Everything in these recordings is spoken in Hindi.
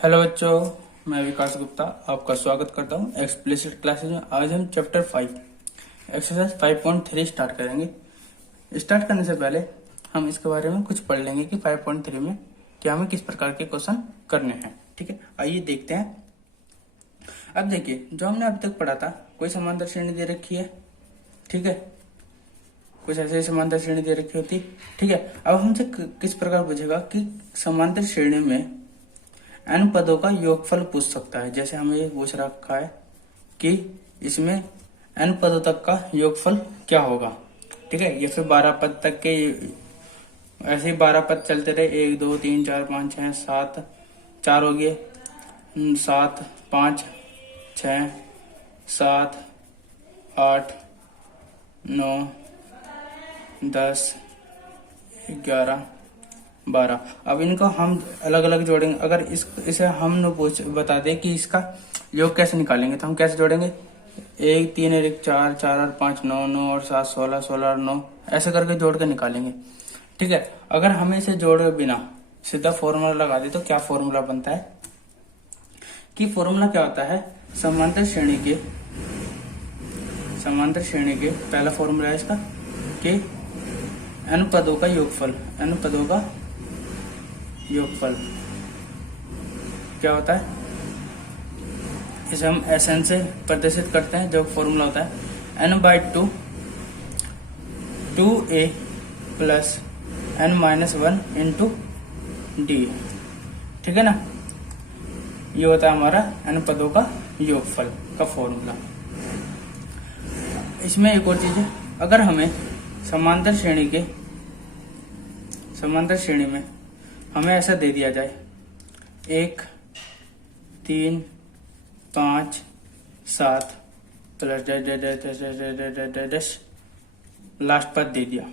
हेलो बच्चों, मैं विकास गुप्ता आपका स्वागत करता हूं एक्सप्लिसिट क्लासेस में। आज हम चैप्टर 5 एक्सरसाइज 5.3 स्टार्ट करेंगे। स्टार्ट करने से पहले हम इसके बारे में कुछ पढ़ लेंगे कि 5.3 में क्या हमें किस प्रकार के क्वेश्चन करने हैं। ठीक है, आइए देखते हैं। अब देखिए, जो हमने अभी तक पढ़ा था, कोई समांतर श्रेणी दे रखी है। ठीक है, कुछ ऐसे समांतर श्रेणी दे रखी होती। ठीक है, अब हमसे किस प्रकार पूछेगा कि समांतर श्रेणी में n पदों का योगफल पूछ सकता है। जैसे हमें ये पूछ रखा है कि इसमें n पदों तक का योगफल क्या होगा। ठीक है, ये फिर 12 पद तक के, ऐसे ही 12 पद चलते रहे। 1 2 3 4 5 6 7, 4 हो गए, 7 5 6 7 8 9 10 11 12। अब इनको हम अलग अलग जोड़ेंगे। अगर इसे हम न बता दे कि इसका योग कैसे निकालेंगे, तो हम कैसे जोड़ेंगे। 1 3 1 4 4 और 5 9 9 और 7 16 16 और 9, ऐसे करके जोड़ के निकालेंगे। ठीक है, अगर हमें इसे जोड़े बिना सीधा फॉर्मूला लगा दे तो क्या फॉर्मूला बनता है कि फॉर्मूला क्या होता है। समांतर श्रेणी के पहला फॉर्मूला है इसका कि n पदों का योगफल क्या होता है। इसे हम Sn से प्रदर्शित करते हैं। जो फॉर्मूला होता है n/2 2a plus n-1 into D. ठीक है ना, ये होता है हमारा n पदों का योगफल का फॉर्मूला। इसमें एक और चीज है, अगर हमें समांतर श्रेणी में हमें ऐसा दे दिया जाए 1 3 5 7 प्लस लास्ट पद दे दिया,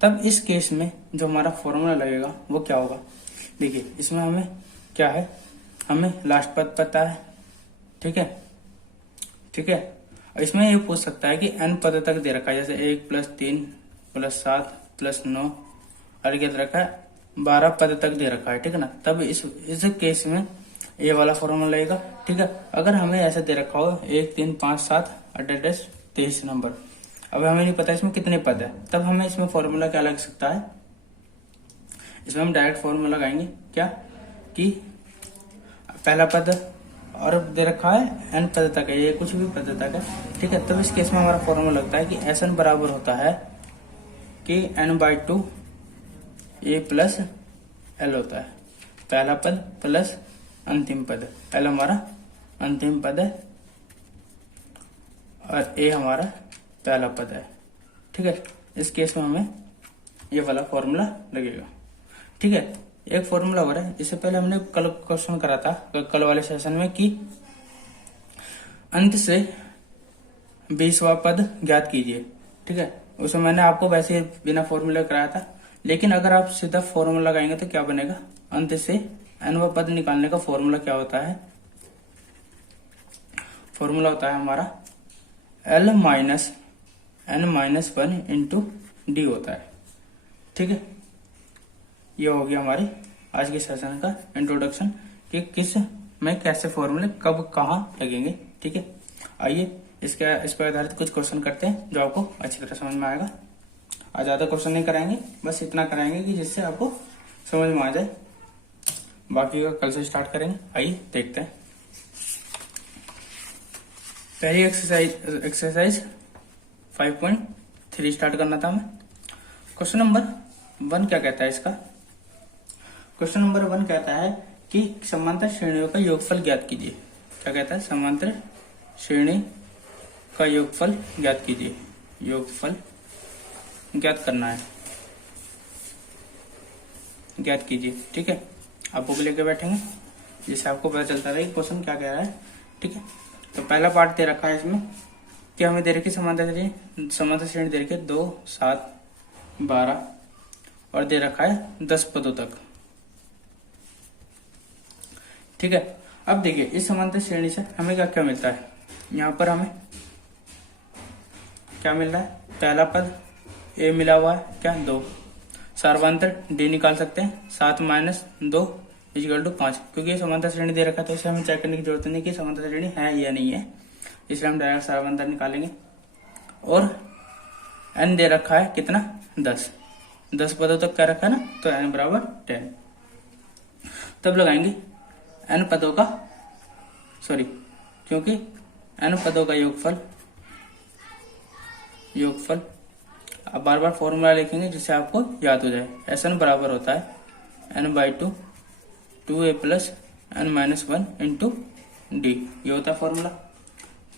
तब इस केस में जो हमारा फॉर्मूला लगेगा वो क्या होगा। देखिए, इसमें हमें क्या है, हमें लास्ट पद पता है। ठीक है, इसमें ये पूछ सकता है कि n पद तक दे रखा है। जैसे 1 प्लस 3 प्लस 7 प्लस 9 और क्या दे रखा है, 12 पद तक दे रखा है। ठीक है ना, तब इस केस में ये वाला फॉर्मूला लगेगा। ठीक है, अगर हमें ऐसा दे रखा हो 1 3 5 7 23 नंबर, अब हमें नहीं पता इसमें कितने पद है, तब हमें इसमें फॉर्मूला क्या लग सकता है। इसमें हम डायरेक्ट फॉर्मूला लगाएंगे क्या कि पहला पद और दे रखा है n पद तक है, ये कुछ भी पद तक है। ठीक है, तब इस केस में हमारा फॉर्मूला लगता है कि Sn बराबर होता है कि n/2 a प्लस l होता है। पहला पद प्लस अंतिम पद। l हमारा अंतिम पद है और a हमारा पहला पद है। ठीक है, इस केस में हमें ये वाला फॉर्मूला लगेगा। ठीक है, एक फॉर्मूला हो रहा है। इससे पहले हमने कल क्वेश्चन करा था, कल वाले सेशन में, कि अंत से 20वां पद ज्ञात कीजिए। ठीक है, उसमें मैंने आपको वैसे बिना फॉर्मूला कराया था, लेकिन अगर आप सीधा फॉर्मूला लगाएंगे तो क्या बनेगा। अंत से nवां पद निकालने का फॉर्मूला क्या होता है। फॉर्मूला होता है हमारा l minus n-1 into D होता है। ठीक है, ये हो गया हमारी आज के सेशन का इंट्रोडक्शन कि किस में कैसे फॉर्मूले कब कहाँ लगेंगे। ठीक है, आइए इस पर आधारित कुछ क्वेश्चन करते हैं जो आपको अच्छी तरह समझ में आएगा। आज ज्यादा क्वेश्चन नहीं कराएंगे, बस इतना कराएंगे कि जिससे आपको समझ में आ जाए। बाकी का कल से स्टार्ट करेंगे। आइए देखते हैं। पहली एक्सरसाइज 5.3 स्टार्ट करना था हमें। क्वेश्चन नंबर 1 क्या कहता है इसका। क्वेश्चन नंबर 1 कहता है कि समांतर श्रेणियों का योगफल ज्ञात कीजिए। क्या कहता है, समांतर श्रेणी का योगफल ज्ञात कीजिए। योगफल ज्ञात करना है, ज्ञात कीजिए। ठीक है, आप बुक लेके बैठेंगे जिससे आपको पता चलता रहे क्वेश्चन क्या कह रहा है। ठीक है, तो पहला पार्ट दे रखा है इसमें कि हमें दे रखी समांतर श्रेणी दे रखी है 2 7 12 और दे रखा है 10 पदों तक। ठीक है, अब देखिए इस समांतर श्रेणी से हमें क्या क्या मिलता है। यहाँ पर हमें क्या मिल रहा है, पहला पद a मिला हुआ है क्या 2, सार्वंतर d निकाल सकते हैं। 7 - 2 इक्वल टू 5, क्योंकि ये समांतर श्रेणी दे रखा है तो इसे हमें चेक करने की जरूरत नहीं कि समांतर श्रेणी है या नहीं है, इसलिए हम डायरेक्ट समांतर निकालेंगे। और n दे रखा है कितना 10 पदों तक क्या रखा है ना, तो n बराबर 10। तब लगाएंगे n पदों का क्योंकि n पदों का योगफल अब बार बार फॉर्मूला लिखेंगे जिससे आपको याद हो जाए। Sn बराबर होता है n/2 2a plus n-1 into D, ये होता है फॉर्मूला।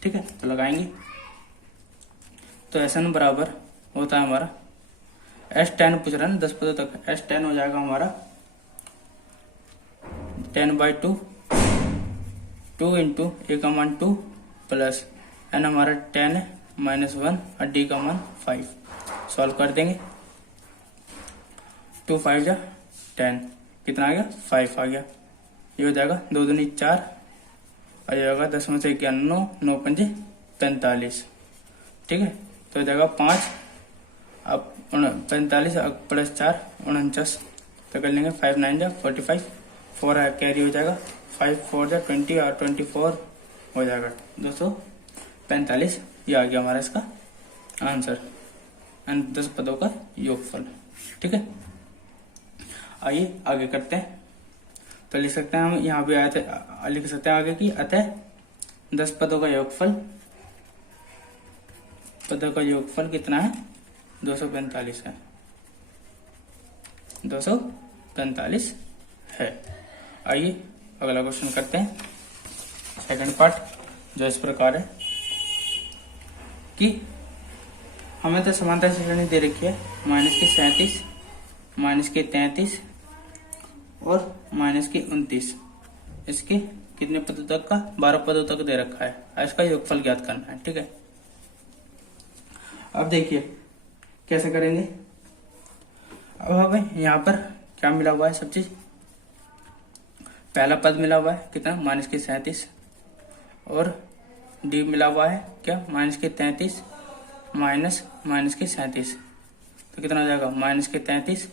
ठीक है, तो लगाएंगे तो Sn बराबर होता है हमारा S10 पूछ रहा है ना 10 पदों तक, S10 हो जाएगा हमारा 10/2 2 इंटू ए का मान 2 प्लस n हमारा 10 है -1 और डी का मान 5। सॉल्व कर देंगे, 2 5 जा 10, कितना आ गया 5 आ गया। ये हो जाएगा 2 दूनी 4 और ये होगा 10 में से 11 9 9 5 45। ठीक है, तो हो जाएगा 5 अब 45 प्लस 4 49, तो कर लेंगे 5 9 जा 45, 4 कैरी हो जाएगा, 5 4 जा 20 और 24 हो जाएगा 245। ये आ गया हमारा इसका आंसर, 10 पदों का योगफल। ठीक है, आइए आगे करते हैं। तो लिख सकते हैं हम यहाँ पे आए थे, लिख सकते हैं आगे की अतः 10 पदों का योगफल कितना है 245 है, 245 है। आइए अगला क्वेश्चन करते हैं, सेकंड पार्ट, जो इस प्रकार है कि हमें तो समांतर श्रेणी दे रखी है -37 -33 और -29, इसके कितने पदों तक का 12 पदों तक दे रखा है, इसका योगफल ज्ञात करना है। ठीक है, अब देखिए कैसे करेंगे। अब हमें यहाँ पर क्या मिला हुआ है, सब चीज पहला पद मिला हुआ है कितना -37 और डी मिला हुआ है क्या -33 -37, तो कितना हो जाएगा -33,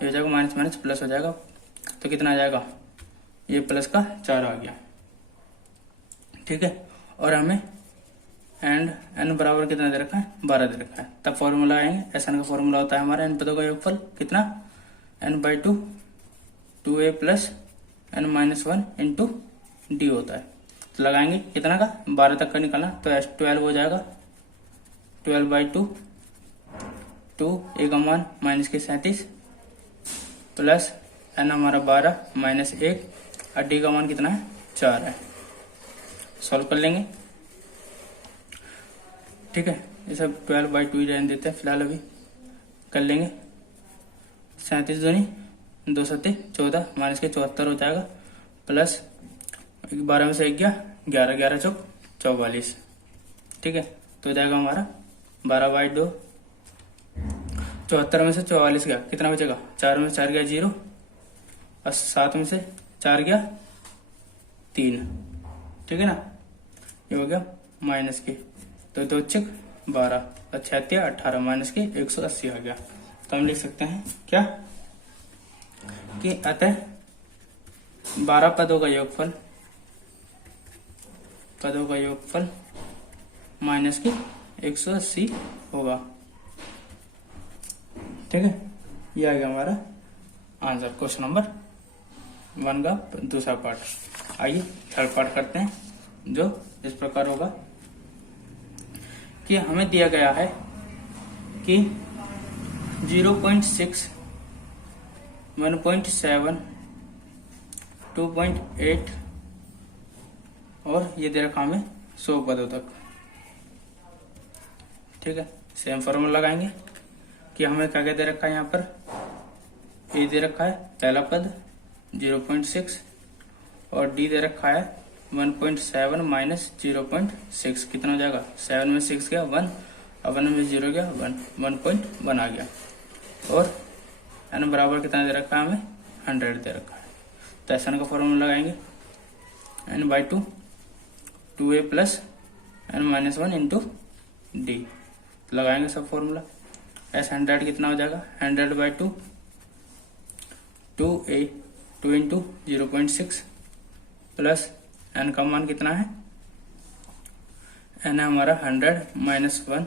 ये हो जाएगा माइनस प्लस हो जाएगा, तो कितना आ जाएगा ये प्लस का 4 आ गया। ठीक है, और हमें एंड n बराबर कितना दे रखा है 12 दे रखा है। तब फॉर्मूला आएंगे, Sn का फॉर्मूला होता है हमारा n पदों का योगफल कितना n/2 2a plus n-1 into D होता है। तो लगाएंगे कितना का 12 तक का निकालना, तो S12 हो जाएगा 12/2 2 ए का मान -37 प्लस n हमारा 12 -1 और डी का मान कितना है 4 है। सॉल्व कर लेंगे। ठीक है, ये सब 12/2 ही रहने देते हैं फिलहाल, अभी कर लेंगे। 37 दूनी 2 7 14 -74 हो जाएगा प्लस 12 में से 11 11 चौक 44। ठीक है, तो हो जाएगा हमारा 12/2 74 में से 44 गया, कितना बचेगा 4 में 4 गया 0 और 7 में से 4 गया 3। ठीक है ना, ये हो गया माइनस के, तो 2 6 12 और 6 18 माइनस के 180 आ गया। तो हम लिख सकते हैं क्या कि अतः 12 पदों का योगफल माइनस के 180 होगा। ठीक है, ये आ गया हमारा आंसर क्वेश्चन नंबर 1 का दूसरा पार्ट। आइए थर्ड पार्ट करते हैं, जो इस प्रकार होगा कि हमें दिया गया है कि 0.6 1.7 2.8 और ये दे रखा हमें 100 पदों तक। ठीक है, सेम फॉर्मूला लगाएंगे कि हमें क्या क्या दे रखा है। यहाँ पर ए दे रखा है पहला पद 0.6 और डी दे रखा है 1.7 माइनस 0.6, कितना हो जाएगा 7 में 6 गया 1 और 1 में 0 गया 1.1 आ गया। और n बराबर कितना दे रखा है हमें 100 दे रखा है। तो Sn का फॉर्मूला लगाएंगे n/2 2a plus n-1 into D, लगाएंगे सब फॉर्मूला। S100 कितना हो जाएगा 100/2 2a 2 इंटू 0.6 प्लस एन का मान कितना है, एन है हमारा 100 माइनस 1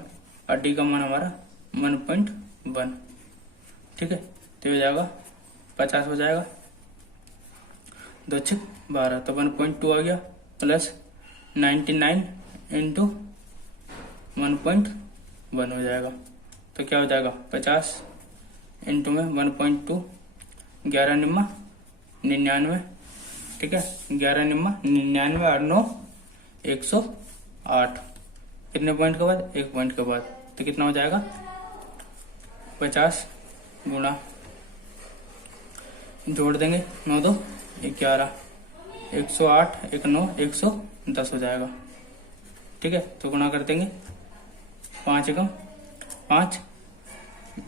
और डी का मान हमारा 1.1। ठीक है, तो हो जाएगा 50 हो जाएगा, 2 6 12 तो 1.2 आ गया प्लस 99 इंटू 1.1 हो जाएगा। तो क्या हो जाएगा 50 इंटू में 1.2, 11 निम्मा 99। ठीक है, 11 निम्मा 99 और 9 108। कितने पॉइंट के बाद, 1 पॉइंट के बाद, तो कितना हो जाएगा 50 गुणा, जोड़ देंगे 9 2 11, 108 1 9 110 हो जाएगा। ठीक है, तो गुणा कर देंगे 5 एकम 5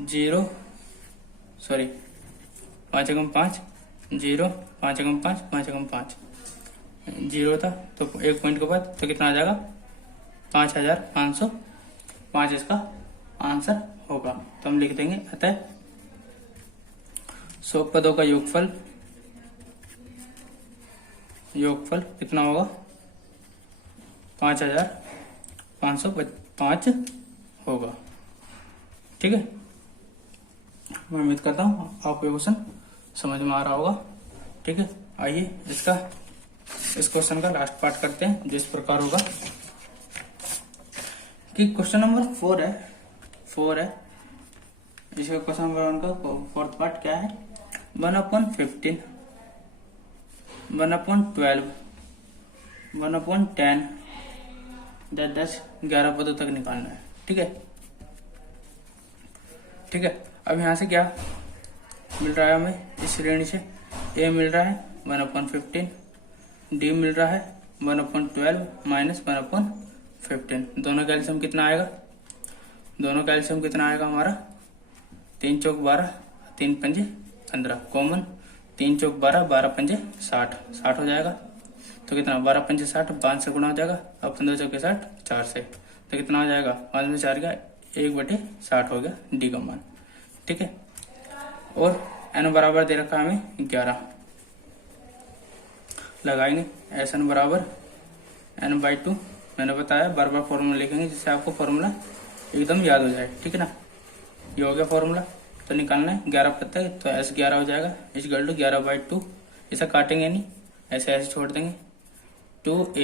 0 सॉरी 5 एकम 5 0 5 एकम 5 5 एकम 5 0 था, तो 1 पॉइंट के बाद तो कितना आ जाएगा 5500। 5 इसका आंसर होगा। तो हम लिख देंगे अतः 100 पदों का योगफल कितना होगा 5505 होगा। ठीक है, मैं उम्मीद करता हूँ आपको ये क्वेश्चन समझ में आ रहा होगा। ठीक है, आइए इस क्वेश्चन का लास्ट पार्ट करते हैं, जो इस प्रकार होगा कि क्वेश्चन नंबर 4 है। इसका क्वेश्चन नंबर 1 का फोर्थ पार्ट क्या है, 1/15 1/12 1/10 10 11 पदों तक निकालना है। ठीक है, अब यहाँ से क्या मिल रहा है हमें, इस श्रेणी से ए मिल रहा है 1/15, डी मिल रहा है 1/12 माइनस 1/15। दोनों का एलसीएम कितना आएगा हमारा 3 चौक 12 3 पंजे 15, कॉमन 3 चौक 12 12 पंजे 60 हो जाएगा। तो कितना 12 पंजे 60, 5 से गुणा हो जाएगा, अब 15 चौके 60 4 से, तो कितना हो जाएगा 5 में 4 गया 1/60 हो गया डी का मान। ठीक है, और एन बराबर दे रखा है हमें 11, लगाएंगे एस एन बराबर n/2। मैंने बताया बार बार फॉर्मूला लिखेंगे जिससे आपको फॉर्मूला एकदम याद हो जाए। ठीक है ना, ये हो गया फॉर्मूला। तो निकालना है 11 पत्ता है, तो एस 11 हो जाएगा, इस गल टू 11/2। इसे काटेंगे नहीं, ऐसे छोड़ देंगे। 2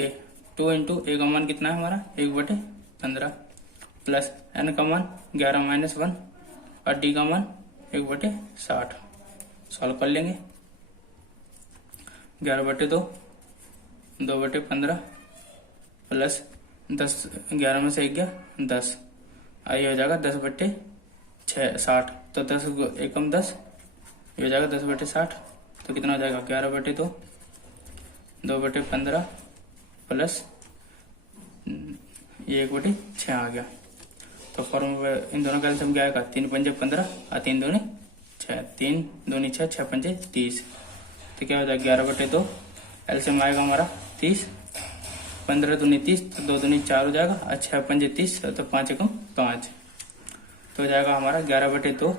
इंटू ए का मान कितना है हमारा 1/15 प्लस एन का मान 11 माइनस 1 और डी का मान 1/60। सॉल्व कर लेंगे 11/2 2/15 प्लस 10, 11 में से 1 गया 10, आइए हो जाएगा 10/60। तो 10 एकम 10, ये हो जाएगा 10/60। तो कितना हो जाएगा 11/2 2/15 प्लस ये 1/6 आ गया। तो फॉर्मूला इन दोनों का एलसीएम क्या आएगा 3 पंजे 15 और 3 दूनी 6, 3 दूनी 6 6 पंजे 30। तो क्या हो जाएगा 11/2 एलसीएम आएगा हमारा 30, 15 दूनी 30 तो 2 दूनी 4 हो जाएगा और 6 पंजे 30 तो 5 एकम 5। तो हो जाएगा हमारा 11/2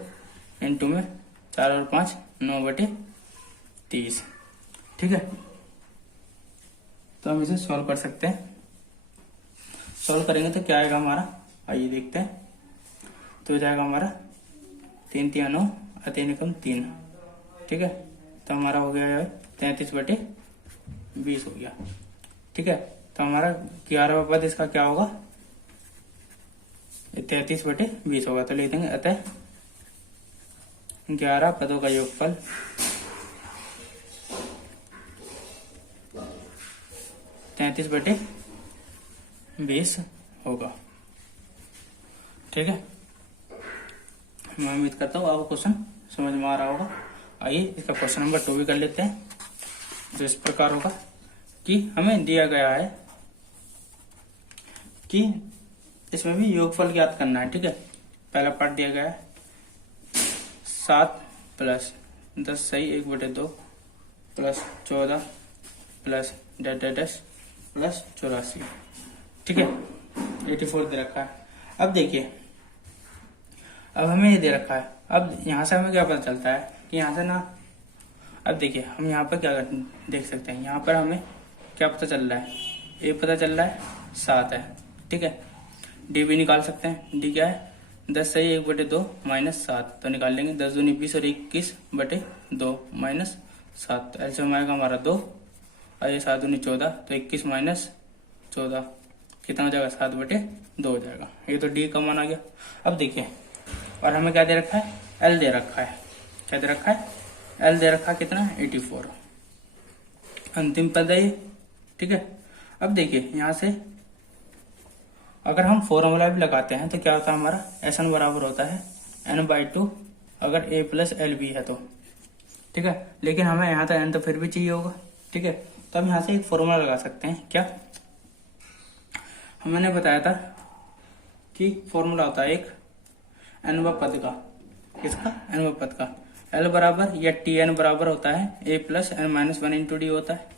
इंटू में 4 और 5 9/30। ठीक है, तो हम इसे सॉल्व कर सकते हैं। सॉल्व करेंगे तो क्या आएगा हमारा, आइए देखते हैं। तो हो जाएगा हमारा 3 3 9 और 3 एकम 3। ठीक है, तो हमारा हो गया 33/20 हो गया। ठीक है, तो हमारा 11वां पद इसका क्या होगा 33/20 होगा। तो लिख देंगे अतः 11 पदों का योगफल 33/20 होगा। ठीक है, मैं उम्मीद करता हूँ आपको क्वेश्चन समझ में आ रहा होगा। आइए इसका क्वेश्चन नंबर 2 भी कर लेते हैं, जो इस प्रकार होगा कि हमें दिया गया है कि इसमें भी योगफल ज्ञात करना है। ठीक है, पहला पार्ट दिया गया है 7 प्लस 10 सही 1/2 प्लस 14 प्लस 10 प्लस 84। ठीक है, 84 दे रखा है। अब देखिए, अब हमें ये दे रखा है। अब यहाँ से हमें क्या पता चलता है कि यहाँ से ना अब देखिए हम यहाँ पर क्या देख सकते हैं, यहाँ पर हमें क्या पता चल रहा है, ए पता चल रहा है 7 है, ठीक है। डी भी निकाल सकते हैं, डी क्या है 10 सही 1/2 माइनस 7, तो निकाल लेंगे 10 दूनी 20 और 21/2 माइनस 7, तो एलसीएम आएगा हमारा 2 और ये 7 दूनी 14, तो 21 माइनस 14 कितना हो जाएगा 7/2 हो जाएगा। ये तो डी का मान आ गया। अब देखिए और हमें क्या दे रखा है, एल दे रखा है, क्या दे रखा है, एल दे रखा है कितना 84, अंतिम पद है ये, ठीक है। अब देखिए यहाँ से अगर हम फॉर्मूला भी लगाते हैं तो क्या होता है हमारा, एस एन बराबर होता है n/2 अगर a प्लस एल बी है तो, ठीक है। लेकिन हमें यहाँ तो n तो फिर भी चाहिए होगा, ठीक है। तो हम यहाँ से एक फॉर्मूला लगा सकते हैं, क्या हमने बताया था कि फॉर्मूला होता है एक nवा पद का, किसका, nवा पद का, l बराबर या टी एन बराबर होता है a plus n minus 1 into D होता है,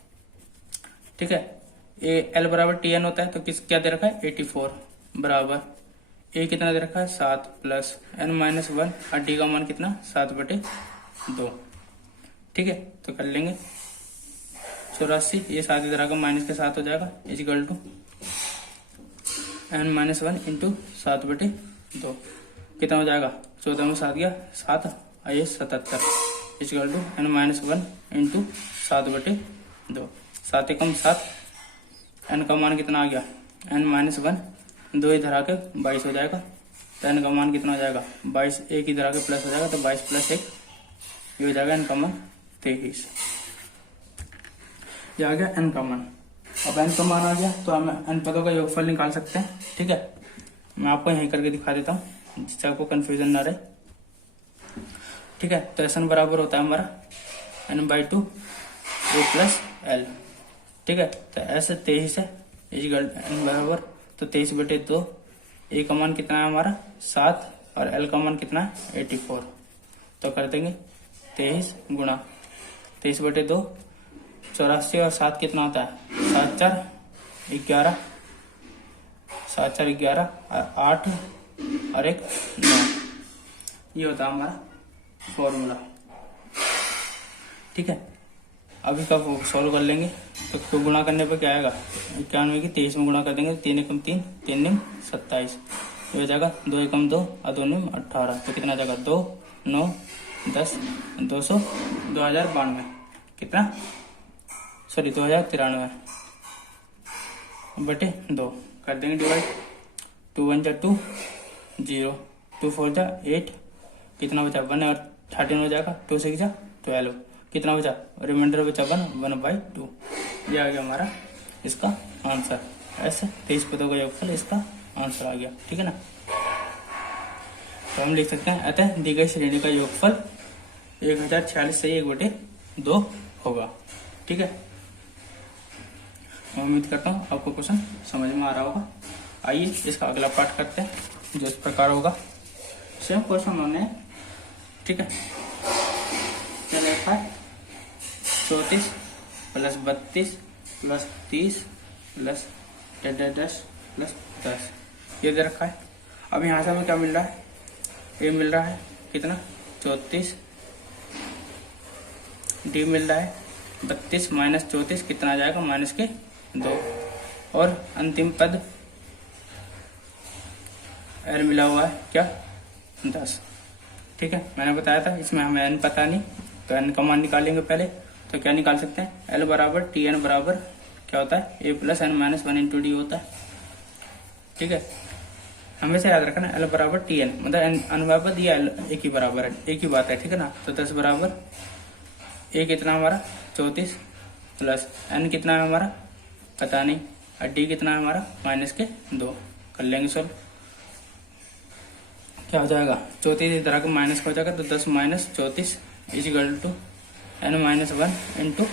ठीक है। एल बराबर टी एन होता है तो किस क्या दे रखा है 84 बराबर ए कितना दे रखा है 7 प्लस n माइनस 1 और डी का मान कितना 7/2, ठीक है। तो कर लेंगे 84, ये 7 इधर आकर माइनस के 7 हो जाएगा equal to n minus 1 into 7/2 कितना हो जाएगा, 14 में 7 गया 7 और ये 77 equal to n minus 1 into 7/2, 7 Ekam 7, n का मान कितना आ गया n माइनस 1, 2 इधर आके 22 हो जाएगा, तो n का मान कितना हो जाएगा 22, एक इधर आके प्लस हो जाएगा तो 22 प्लस 1 ये हो जाएगा n का मान 23, ये आ गया n का मान। अब n का मान आ गया तो हम n पदों का योगफल निकाल सकते हैं, ठीक है। मैं आपको यहीं करके दिखा देता हूँ जिससे आपको कंफ्यूजन ना रहे, ठीक है। तो एस बराबर होता है हमारा n/2 a प्लस एल, ठीक है। तो ऐसे 23 है इजिकल n बराबर, तो 23/2, ए का मान कितना है हमारा 7 और एल का मान कितना है 84, तो कर देंगे 23 गुणा 23/2, 84 और 7 कितना होता है 7 4 11, 7 4 11 और 8 और 1 9, ये होता है हमारा फॉर्मूला, ठीक है। अभी का सॉल्व कर लेंगे तो गुणा करने पर क्या आएगा 91 की 23 में गुणा कर देंगे, 3 एकम 3, 3 निम 27, ये हो जाएगा 2 एकम 2 और 2 निम 18, तो कितना आ जाएगा 2 9 10 200 2092 कितना, सॉरी 2093 बटे 2 कर देंगे डिवाइड, 2 1 जा 2 0, 2 4 जा 8, कितना बचा 1 और 13 हो जाएगा, 2 6 जा 12, कितना बचा रिमाइंडर बचा 1/2, ये आ गया हमारा इसका आंसर। ऐसे 23 पदों का योगफल इसका आंसर आ गया, ठीक है ना। तो हम लिख सकते हैं अतः दी गई श्रेणी का योगफल 1046 सही 1/2 होगा, ठीक है। मैं उम्मीद करता हूँ आपको क्वेश्चन समझ में आ रहा होगा। आइए इसका अगला पार्ट करते हैं जो इस प्रकार होगा, सेम क्वेश्चन होने, ठीक है। क्या लिखा है 34 प्लस 32 प्लस 30 प्लस 10 प्लस 10 ये दे रखा है। अब यहाँ से हमें क्या मिल रहा है, ए मिल रहा है कितना 34, डी मिल रहा है 32 माइनस 34 कितना आ जाएगा माइनस के 2, और अंतिम पद एल मिला हुआ है क्या 10, ठीक है। मैंने बताया था इसमें हमें एन पता नहीं, तो एन का मान निकालेंगे पहले, तो क्या निकाल सकते हैं एल बराबर टी एन बराबर क्या होता है A plus N minus 1 into D होता है, ठीक है। हमेशा याद रखना एल बराबर टी एन मतलब एन अनुपात या एल एक ही बराबर है, एक ही बात है, ठीक है ना। तो 10 बराबर ए कितना हमारा 34 प्लस एन कितना है हमारा पता नहीं, और डी कितना है हमारा माइनस के 2, कर लेंगे सॉल्व, क्या हो जाएगा 34 इस तरह का माइनस हो जाएगा, तो 10 minus 34 equal to n minus 1 into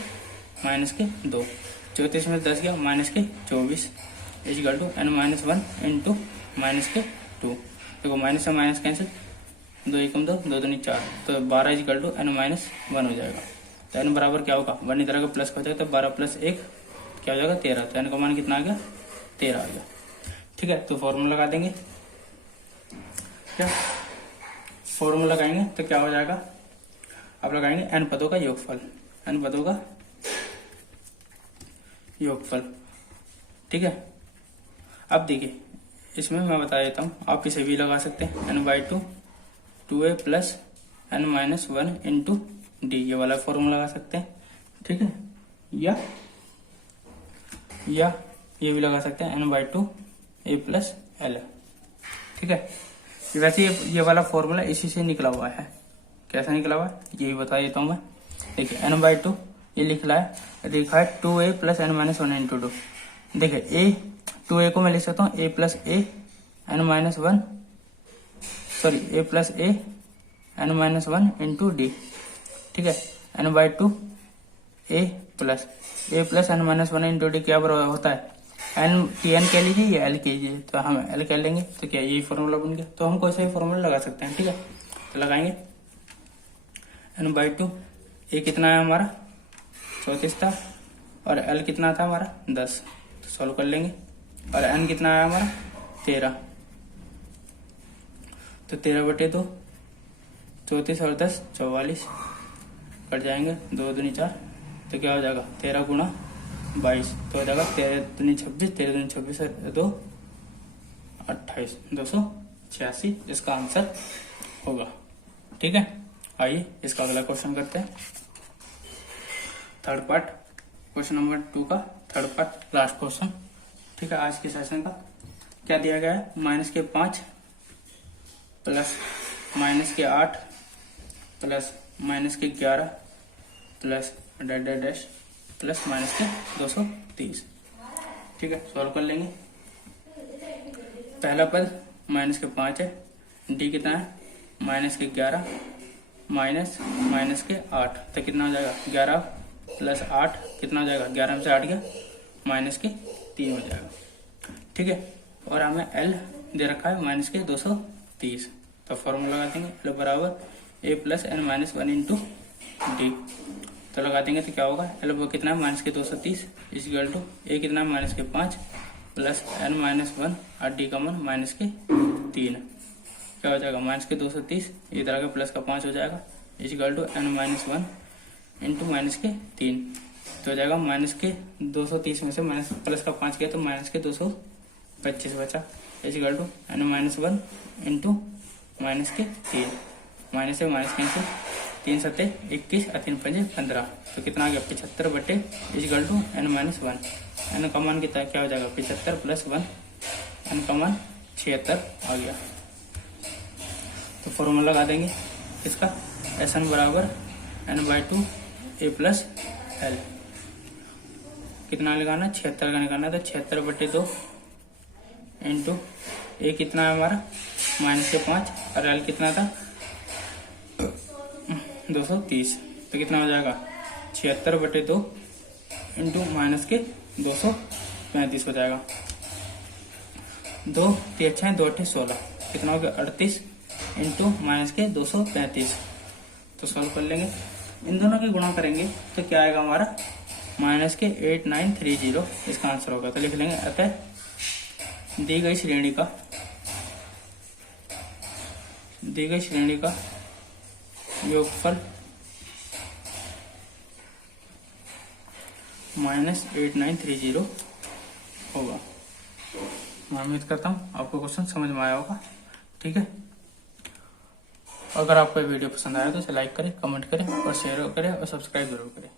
minus के 2, 34 में 10 गया माइनस के 24 equal to n minus 1 into minus के 2, देखो माइनस से माइनस कैंसिल, 2 एकम 2 2 दूनी 4, तो 12 इजिकल टू एन माइनस 1 हो जाएगा। तो एन बराबर क्या होगा 1 इधर का प्लस हो जाएगा, तो 12 प्लस 1 क्या हो जाएगा 13, तो एन का मान कितना आ गया 13 आ गया, ठीक है। तो फॉर्मूला लगा देंगे, क्या फॉर्मूला लगाएंगे तो क्या हो जाएगा, अब लगाएंगे एन पदों का योगफल, अनुपातों का योगफल। ठीक है, अब देखिए इसमें मैं बता देता हूँ, आप इसे भी लगा सकते हैं n/2 2a plus n-1 into D, ये वाला फॉर्मूला लगा सकते हैं। ठीक है, या ये भी लगा सकते हैं n/2 a प्लस l। ठीक है, वैसे ये वाला फॉर्मूला इसी से निकला हुआ है। कैसा निकला हुआ है यही बता देता हूँ मैं। देखिए n/2 ये लिखा है 2a प्लस n-1 इंटू 2। देखिए 2a को मैं लिख सकता हूँ a plus a n-1 sorry a plus a n-1 into D. ठीक है, n/2 a plus n-1 into D क्या बराबर होता है n कह लीजिए या l कह लीजिए, तो हम l कह लेंगे तो क्या यही फॉर्मूला बन गया। तो हम कोई सा ही फॉर्मूला लगा सकते हैं। ठीक है, तो लगाएंगे n/2 a कितना है हमारा 34 था और l कितना था हमारा 10, तो सॉल्व कर लेंगे। और n कितना है हमारा 13, तो 13/2 34 और 10 44 कट जाएंगे, 2 दूनी 4, तो क्या हो जाएगा 13 गुणा 22, तो हो जाएगा 13 दूनी 26, 13 दूनी 26 2 28 286 इसका आंसर होगा। ठीक है, आइए इसका अगला क्वेश्चन करते हैं। थर्ड पार्ट, क्वेश्चन नंबर 2 का थर्ड पार्ट, लास्ट क्वेश्चन। ठीक है, आज के सेशन का क्या दिया गया है, -5 plus -8 plus -11 plus dash plus -230। ठीक है, सॉल्व कर लेंगे। पहला पद -5 है, डी कितना है -11 -8, तो कितना हो जाएगा 11 प्लस 8 कितना हो जाएगा, 11 में से 8 गया -3 हो जाएगा। ठीक है, और हमें एल दे रखा है -230, तो फॉर्मूला लगा देंगे एल बराबर a plus n-1 into D. तो लगा देंगे तो क्या होगा, एल कितना है -230 इक्वल टू a कितना है -5 प्लस n-1 और डी का मान -3, क्या हो जाएगा -230, इधर आगे प्लस का 5 हो जाएगा इक्वल टू n-1 इंटू -3, तो हो जाएगा -230 में से माइनस प्लस का 5 किया तो -225 बचा equal to n-1 into -3, minus से माइनस कैंसिल, 3 सत्ते 21 और 3 पंजे 15, तो कितना आ गया 75 इक्वल टू n-1। n का मान कितना क्या हो जाएगा 75 प्लस 1, n का मान 76 आ गया। तो फॉर्मूला लगा देंगे इसका, Sn बराबर n/2 a प्लस l। कितना लगाना 76 का निकालना, तो 76/2 इंटू a कितना है हमारा -5 और l कितना था 230, तो कितना हो जाएगा 76/2 इंटू -235 हो जाएगा। 2 3 2 16, कितना हो गया 38 इंटू -235, तो सॉल्व कर लेंगे। इन दोनों की गुणा करेंगे तो क्या आएगा हमारा -8930 इसका आंसर होगा। तो लिख लेंगे अतः दी गई श्रेणी का योगफल -8930 होगा। मैं उम्मीद करता हूँ आपको क्वेश्चन समझ में आया होगा। ठीक है, अगर आपको वीडियो पसंद आया तो इसे लाइक करें, कमेंट करें और शेयर करें और सब्सक्राइब जरूर करें।